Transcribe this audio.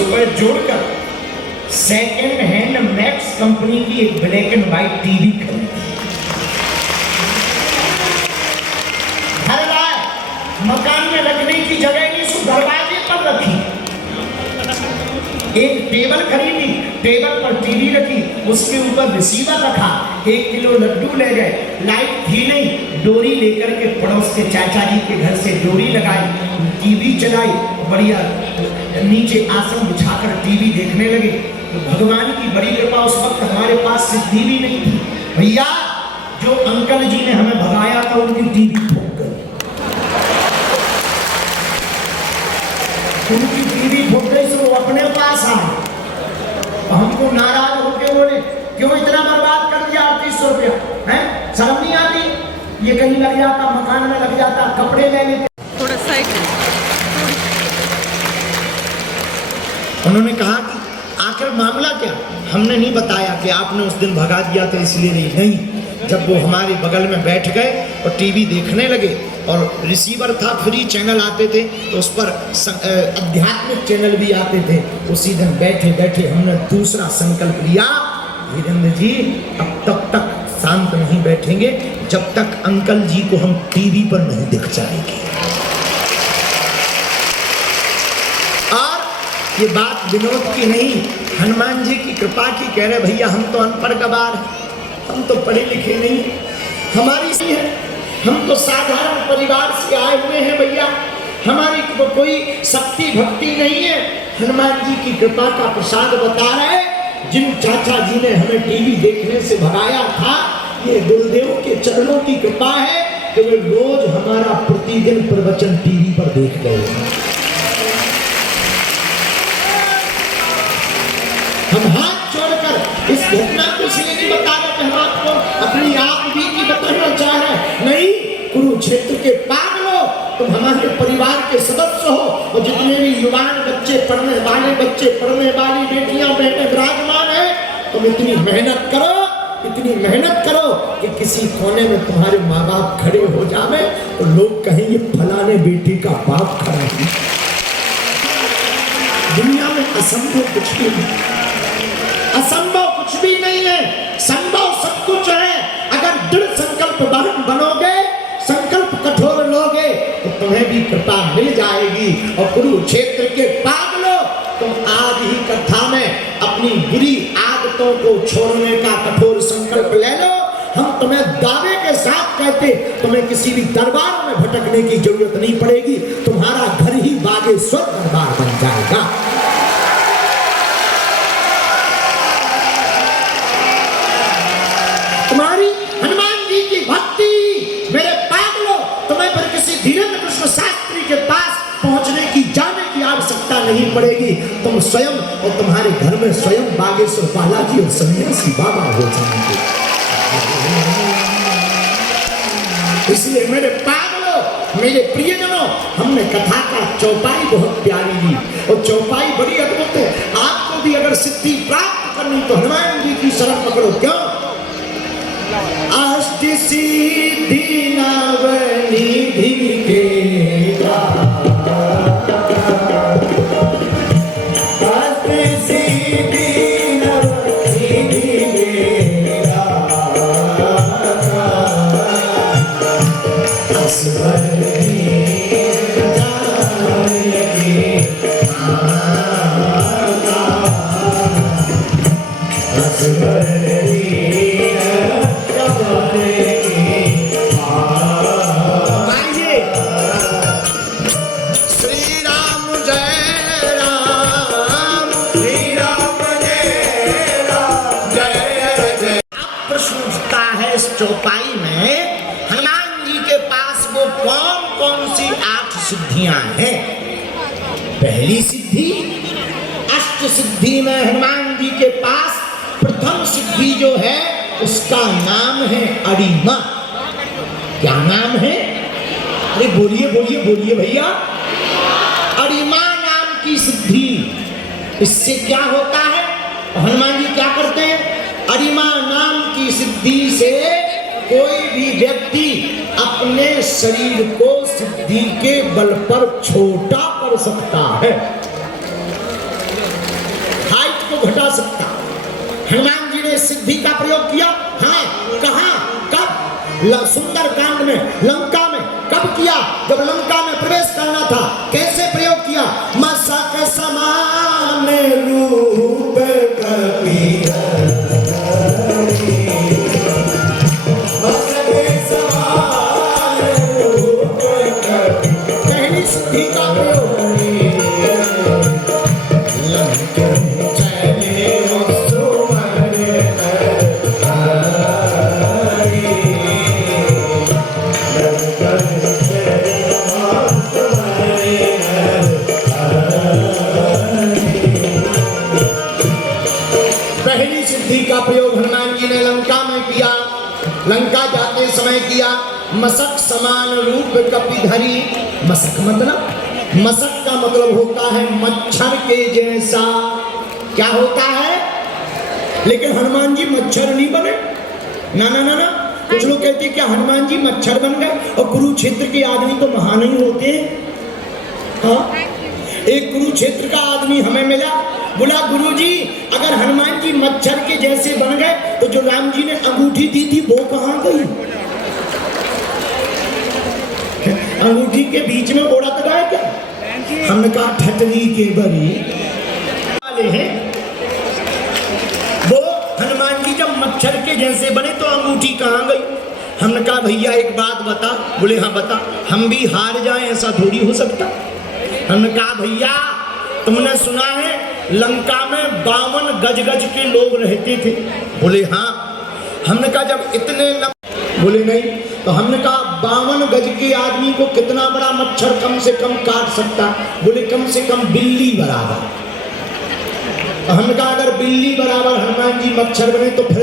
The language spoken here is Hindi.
रुपए जोड़कर सेकेंड हैंड मैक्स कंपनी की एक ब्लैक एंड व्हाइट टीवी खरीदी। घर लाए, मकान में रखने की जगह नहीं, सो दरवाजे पर रखी। एक टेबल खरीदी, टेबल पर टीवी रखी, उसके ऊपर रिसीवर रखा। 1 किलो लड्डू ले गए, लाइट थी नहीं, डोरी लेकर के पड़ोस के चाचा जी के घर से डोरी लगाई, टीवी चलाई, बढ़िया नीचे आसन बिछाकर टीवी देखने लगे। तो भगवान की बड़ी कृपा, उस वक्त हमारे पास सिद्धि भी नहीं थी। भैया जो अंकल जी ने हमें भगाया था उनकी टीवी फूक गई, उनकी टीवी फूक गई, सो वो अपने पास आए। हमको नाराज होके बोले, क्यों इतना बर्बाद कर दिया 3800 रुपया, है शर्म नहीं आती? ये कहीं लग जाता, मकान में लग जाता, कपड़े ले लेते। थोड़ा साइड। उन्होंने कहा कि आखिर मामला क्या? हमने नहीं बताया कि आपने उस दिन भगा दिया था इसलिए नहीं। जब वो हमारे बगल में बैठ गए और टीवी देखने लगे और रिसीवर था, फ्री चैनल आते थे, तो उस पर आध्यात्मिक चैनल भी आते थे। उसी दिन बैठे बैठे हमने दूसरा संकल्प लिया, वीरेंद्र जी अब तक शांत नहीं बैठेंगे जब तक अंकल जी को हम टीवी पर नहीं दिख जाएंगे। और ये बात विनोद की नहीं, हनुमान जी की कृपा की। कह रहे भैया हम तो अनपढ़ गवार हैं, हम तो पढ़े लिखे नहीं, हमारी सी है, हम तो साधारण परिवार से आए हुए हैं भैया, हमारी कोई शक्ति भक्ति नहीं है। हनुमान जी की कृपा का प्रसाद बता रहे, जिन चाचा जी ने हमें टीवी देखने से भगाया था, ये गुरुदेव के चरणों की कृपा है कि वे रोज हमारा प्रतिदिन प्रवचन टीवी पर देख गए। हम हाथ जोड़कर इस घटना को इसलिए नहीं बता रहे कि हम आपको अपनी आप भी की बताना चाह रहे, नहीं, कुरुक्षेत्र के पागलों, तुम हमारे परिवार के सदस्य हो, और जितने भी युवान बच्चे, पढ़ने वाले बच्चे, पढ़ने वाली बेटियां बहनें विराजमान है, तुम इतनी मेहनत करो कि किसी कोने में तुम्हारे माँ बाप खड़े हो जावे तो लोग कहेंगे फलाने बेटी का बाप खड़ा है। दुनिया में असंभव कुछ भी नहीं, असंभव कुछ भी नहीं है, संभव सब कुछ है। अगर दृढ़ संकल्प बनोगे, संकल्प कठोर लोगे, तो तुम्हें भी कृपा मिल जाएगी। और कुरुक्षेत्र के पागलों, तुम आज ही कथा में अपनी बुरी आदतों को छोड़ने का कठोर संकल्प ले लो। हम तुम्हें दावे के साथ कहते, तुम्हें किसी भी दरबार में भटकने की जरूरत नहीं पड़ेगी, तुम्हारा घर ही बागेश्वर दरबार बन जाएगा। तुम्हारी हनुमान जी की भक्ति, मेरे पागलों, तुम्हें फिर किसी धीरेन्द्र कृष्ण शास्त्री के पास पहुंचने की, जाने की आवश्यकता नहीं पड़ेगी। तुम स्वयं और तुम्हारे घर में स्वयं बागेश्वर बालाजी और सन्यासी बाबा हो जाएंगे। इसलिए मेरे पागलों, मेरे प्रियजनों, हमने कथा का चौपाई बहुत प्यारी दी, और चौपाई बड़ी अद्भुत है। आपको भी अगर सिद्धि प्राप्त करनी तो हनुमान जी की शरण पकड़ो। क्यों? अष्ट सिद्धि नवनिधि के चौपाई में हनुमान जी के पास वो कौन कौन सी 8 सिद्धियां हैं। पहली सिद्धि, अष्ट सिद्धि में हनुमान जी के पास प्रथम सिद्धि जो है उसका नाम है अरिमा। क्या नाम है? अरे बोलिए बोलिए बोलिए भैया। अरिमा नाम की सिद्धि। इससे क्या होता है? हनुमान जी क्या करते हैं? अरिमा नाम की सिद्धि से कोई भी व्यक्ति अपने शरीर को सिद्धि के बल पर छोटा कर सकता है। हनुमान जी ने सिद्धि का प्रयोग किया। हाँ, कहाँ, कब? सुंदर कांड में, लंका में। कब किया? जब लंका में प्रवेश करना था। कैसे प्रयोग किया? मसक समान रूप पहली सिद्धि का प्रयोग। पहली सिद्धि का प्रयोग हनुमान जी ने लंका में किया। लंका जाते समय किया। मसक समान रूप कपिधरी। मसक मतलब, मसक का मतलब होता है मच्छर के जैसा। क्या होता है? लेकिन हनुमान जी मच्छर नहीं बने। ना ना ना ना, कुछ लोग कहते हैं क्या हनुमान जी मच्छर बन गए? और कुरुक्षेत्र के आदमी तो महान ही होते हैं। हाँ, एक कुरुक्षेत्र का आदमी हमें मिला, बोला गुरुजी अगर हनुमान जी मच्छर के जैसे बन गए तो जो राम जी ने अंगूठी दी थी वो कहाँ गई? अंगूठी के बीच में ओढ़ा तो गया क्या? हमने कहा ठटनी के बरी वाले हैं वो। हनुमान जी जब मच्छर के जैसे बने तो अंगूठी कहाँ गई? हमने कहा भैया एक बात बता। बोले हाँ बता। हम भी हार जाएं ऐसा थोड़ी हो सकता। हमने कहा भैया तुमने सुना है लंका में 52 गज के लोग रहते थे? बोले हाँ। हमने कहा जब इतने बोले नहीं। तो हमने कहा 52 गज के आदमी को कितना बड़ा मच्छर कम से कम काट सकता? बोले कम से कम बिल्ली बराबर। तो हमने कहा अगर बिल्ली बराबर हनुमान जी मच्छर बने तो फिर